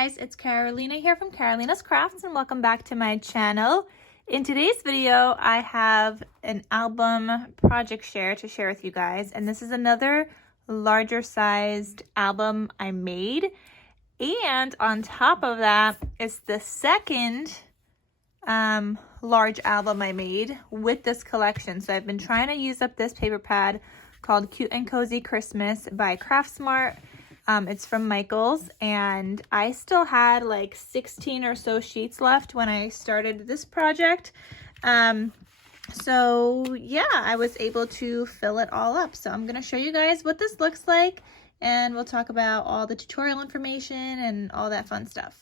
guys, it's Carolina here from KarolinasKrafts and welcome back to my channel. In today's video, I have an album project share to share with you guys, and this is another larger sized album I made. And on top of that, it's the second large album I made with this collection. So I've been trying to use up this paper pad called Cute and Cozy Christmas by Craftsmart. It's from Michaels, and I still had like 16 or so sheets left when I started this project. So yeah, I was able to fill it all up. So I'm gonna show you guys what this looks like, and we'll talk about all the tutorial information and all that fun stuff.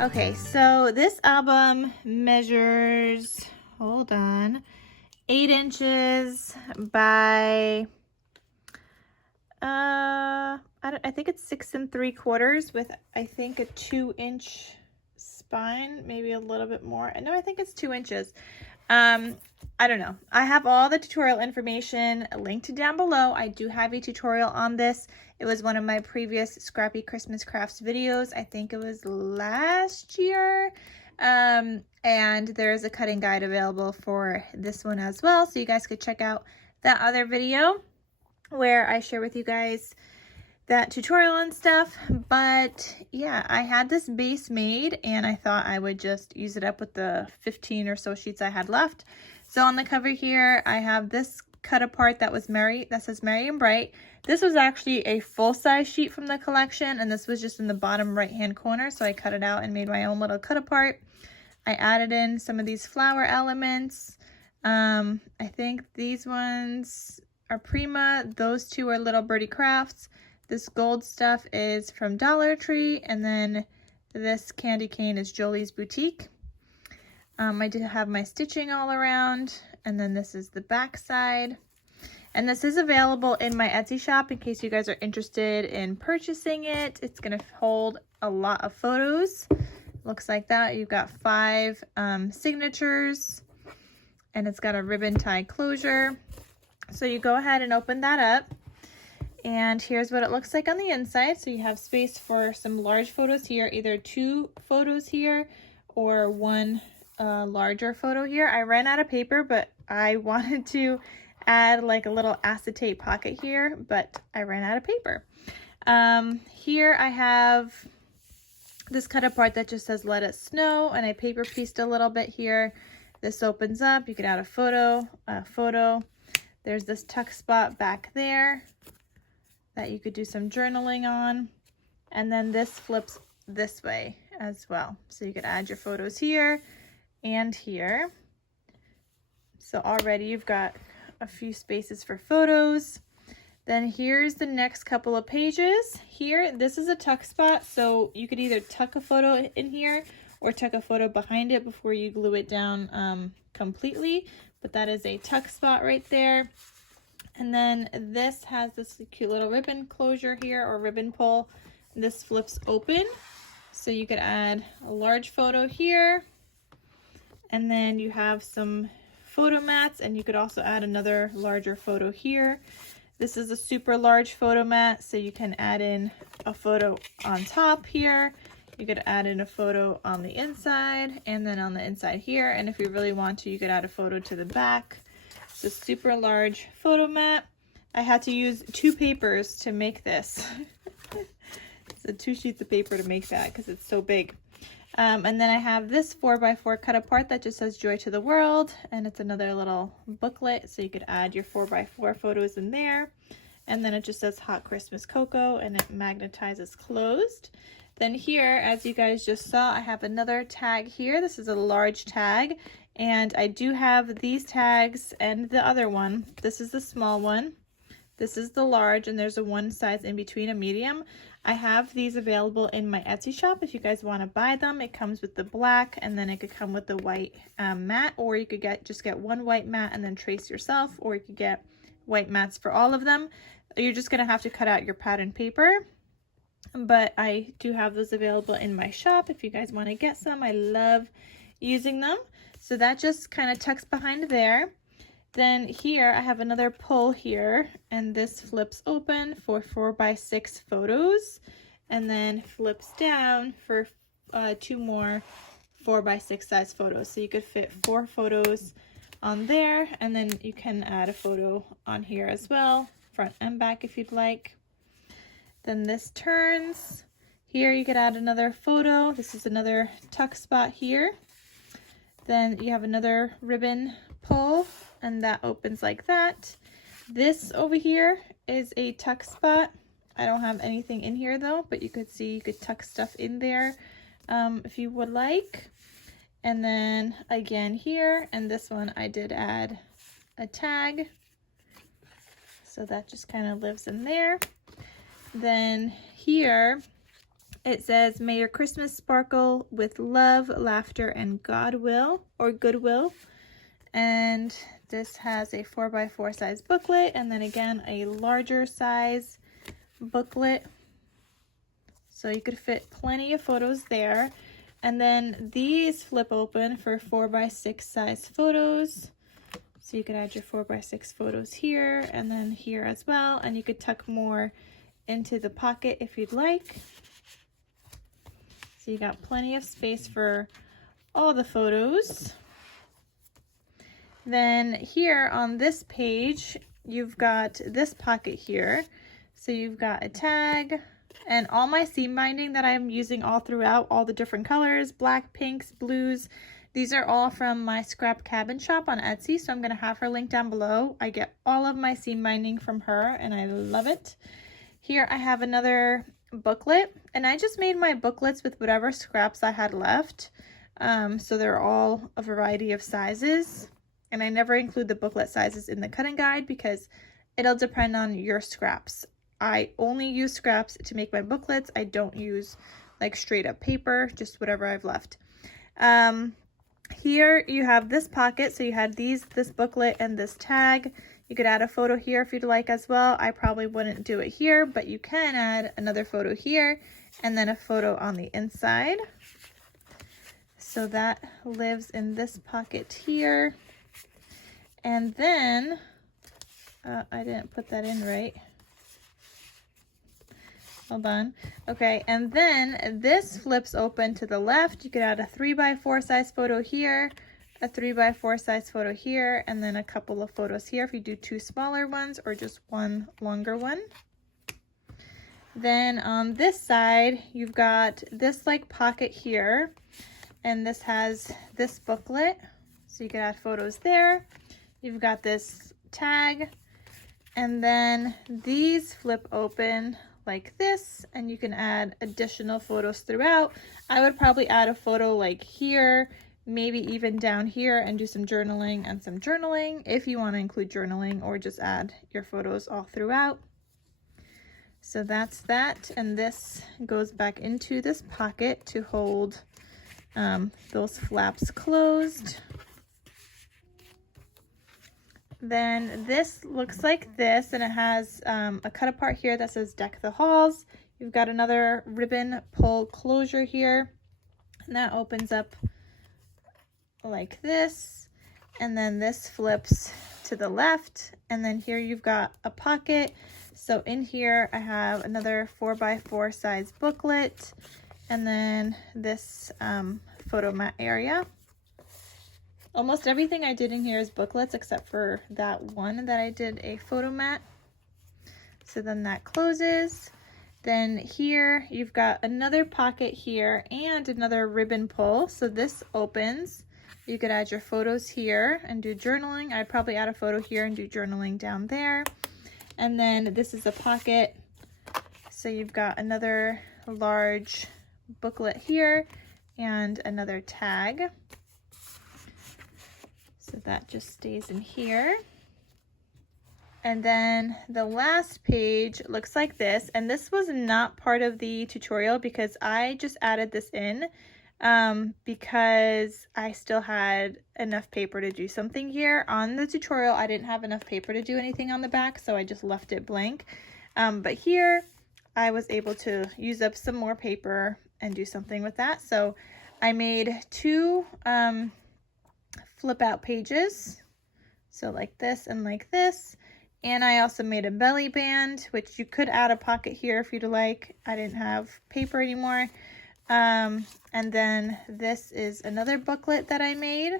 Okay, so this album measures, hold on, 8 inches by, I think it's 6 3/4 with, I think, a 2-inch spine, maybe a little bit more. No, I think it's 2 inches. I don't know. I have all the tutorial information linked down below. I do have a tutorial on this. It was one of my previous Scrappy Christmas Crafts videos. I think it was last year. And there's a cutting guide available for this one as well. So you guys could check out that other video where I share with you guys that tutorial and stuff. But yeah, I had this base made and I thought I would just use it up with the 15 or so sheets I had left. So on the cover here, I have this cut apart that says Merry and Bright. This was actually a full-size sheet from the collection, and this was just in the bottom right-hand corner, so I cut it out and made my own little cut apart. I added in some of these flower elements. I think these ones are Prima. Those two are Little Birdie Crafts. This gold stuff is from Dollar Tree, and then this candy cane is Jolie's Boutique. I did have my stitching all around, and then this is the back side. And this is available in my Etsy shop in case you guys are interested in purchasing it. It's going to hold a lot of photos. Looks like that. You've got 5 signatures, and it's got a ribbon tie closure. So you go ahead and open that up. And here's what it looks like on the inside. So you have space for some large photos here, either 2 photos here or 1 larger photo here. I ran out of paper, but I wanted to add like a little acetate pocket here, but I ran out of paper. Here I have this cut apart that just says Let It Snow, and I paper pieced a little bit here. This opens up. You could add a photo. There's this tuck spot back there that you could do some journaling on, and then this flips this way as well, so you could add your photos here and here. So already you've got a few spaces for photos. Then here's the next couple of pages. Here, this is a tuck spot, so you could either tuck a photo in here or tuck a photo behind it before you glue it down completely, but that is a tuck spot right there. And then this has this cute little ribbon closure here, or ribbon pull. This flips open, so you could add a large photo here, and then you have some photo mats, and you could also add another larger photo here. This is a super large photo mat, so you can add in a photo on top here. You could add in a photo on the inside, and then on the inside here. And if you really want to, you could add a photo to the back. It's a super large photo mat. I had to use 2 papers to make this. So 2 sheets of paper to make that because it's so big. And then I have this 4x4 cut apart that just says Joy to the World, and it's another little booklet, so you could add your 4x4 photos in there. And then it just says Hot Christmas Cocoa, and it magnetizes closed. Then here, as you guys just saw, I have another tag here. This is a large tag, and I do have these tags and the other one. This is the small one. This is the large, and there's a 1 size in between, a medium. I have these available in my Etsy shop if you guys want to buy them. It comes with the black, and then it could come with the white mat, or you could just get 1 white mat and then trace yourself, or you could get white mats for all of them. You're just going to have to cut out your pattern paper. But I do have those available in my shop if you guys want to get some. I love using them. So that just kind of tucks behind there. Then here I have another pull here, and this flips open for 4x6 photos, and then flips down for 2 more 4x6 size photos. So you could fit 4 photos on there, and then you can add a photo on here as well, front and back if you'd like. Then this turns. Here you could add another photo. This is another tuck spot here. Then you have another ribbon pull, and that opens like that. This over here is a tuck spot. I don't have anything in here though, but you could see you could tuck stuff in there if you would like. And then again here, and this one I did add a tag, so that just kind of lives in there. Then here it says, "May your Christmas sparkle with love, laughter, and goodwill." And this has a 4x4 size booklet, and then again a larger size booklet. So you could fit plenty of photos there. And then these flip open for 4x6 size photos. So you could add your 4x6 photos here and then here as well. And you could tuck more into the pocket if you'd like. So you got plenty of space for all the photos. Then here on this page, you've got this pocket here. So you've got a tag, and all my seam binding that I'm using all throughout, all the different colors, black, pinks, blues, these are all from my Scrap Cabin shop on Etsy, so I'm going to have her link down below. I get all of my seam binding from her, and I love it. Here I have another booklet, and I just made my booklets with whatever scraps I had left. So they're all a variety of sizes, and I never include the booklet sizes in the cutting guide because it'll depend on your scraps. I only use scraps to make my booklets. I don't use like straight up paper, just whatever I've left. Here you have this pocket, so you had this booklet and this tag. You could add a photo here if you'd like as well. I probably wouldn't do it here, but you can add another photo here and then a photo on the inside. So that lives in this pocket here. And then, I didn't put that in right. Hold on. Okay, and then this flips open to the left. You could add a 3x4 size photo here, a 3x4 size photo here, and then a couple of photos here if you do 2 smaller ones or just 1 longer one. Then on this side, you've got this like pocket here, and this has this booklet, so you could add photos there. You've got this tag, and then these flip open like this, and you can add additional photos throughout. I would probably add a photo like here, maybe even down here, and do some journaling and some journaling if you want to include journaling, or just add your photos all throughout. So that's that, and this goes back into this pocket to hold those flaps closed. Then this looks like this, and it has a cut apart here that says "Deck the Halls." You've got another ribbon pull closure here, and that opens up like this, and then this flips to the left, and then here you've got a pocket. So in here I have another 4x4 size booklet, and then this photo mat area. Almost everything I did in here is booklets except for that one that I did a photo mat. So then that closes. Then here you've got another pocket here and another ribbon pull. So this opens. You could add your photos here and do journaling. I'd probably add a photo here and do journaling down there. And then this is a pocket. So you've got another large booklet here and another tag. So that just stays in here. And then the last page looks like this, and this was not part of the tutorial because I just added this in because I still had enough paper to do something here. On the tutorial, I didn't have enough paper to do anything on the back, so I just left it blank. But here, I was able to use up some more paper and do something with that. So I made 2 flip out pages. So So like this and like this. And I also made a belly band, which you could add a pocket here if you'd like. I didn't have paper anymore. And then this is another booklet that I made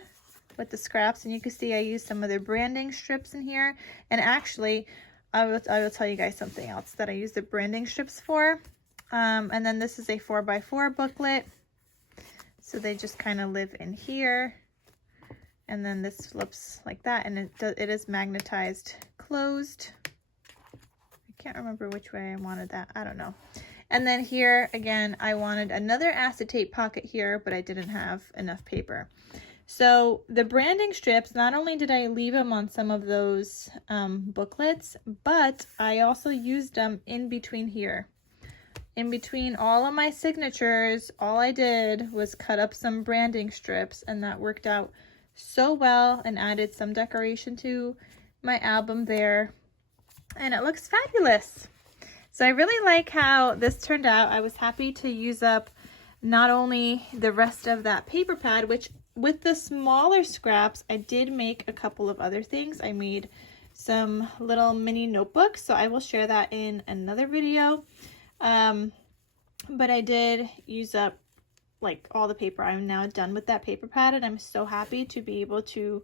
with the scraps, and you can see I used some of the branding strips in here. And actually, I will tell you guys something else that I used the branding strips for. And then this is a 4x4 booklet. So they just kind of live in here. And then this flips like that, and it is magnetized closed. I can't remember which way I wanted that. I don't know. And then here, again, I wanted another acetate pocket here, but I didn't have enough paper. So the branding strips, not only did I leave them on some of those booklets, but I also used them in between here. In between all of my signatures, all I did was cut up some branding strips, and that worked out so well and added some decoration to my album there. And it looks fabulous. So I really like how this turned out. I was happy to use up not only the rest of that paper pad, which with the smaller scraps, I did make a couple of other things. I made some little mini notebooks, so I will share that in another video. But I did use up like all the paper. I'm now done with that paper pad, and I'm so happy to be able to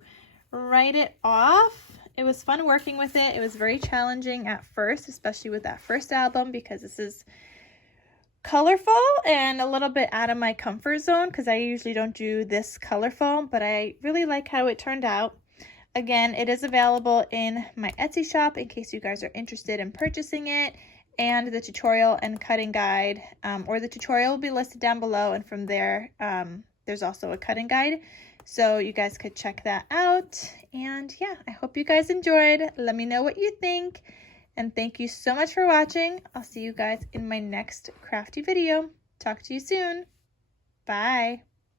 write it off. It was fun working with it. It was very challenging at first, especially with that first album, because this is colorful and a little bit out of my comfort zone, because I usually don't do this colorful, but I really like how it turned out. Again, it is available in my Etsy shop in case you guys are interested in purchasing it. And the tutorial and cutting guide, or the tutorial will be listed down below, and from there there's also a cutting guide, so you guys could check that out. And yeah, I hope you guys enjoyed. Let me know what you think, and thank you so much for watching. I'll see you guys in my next crafty video. Talk to you soon. Bye.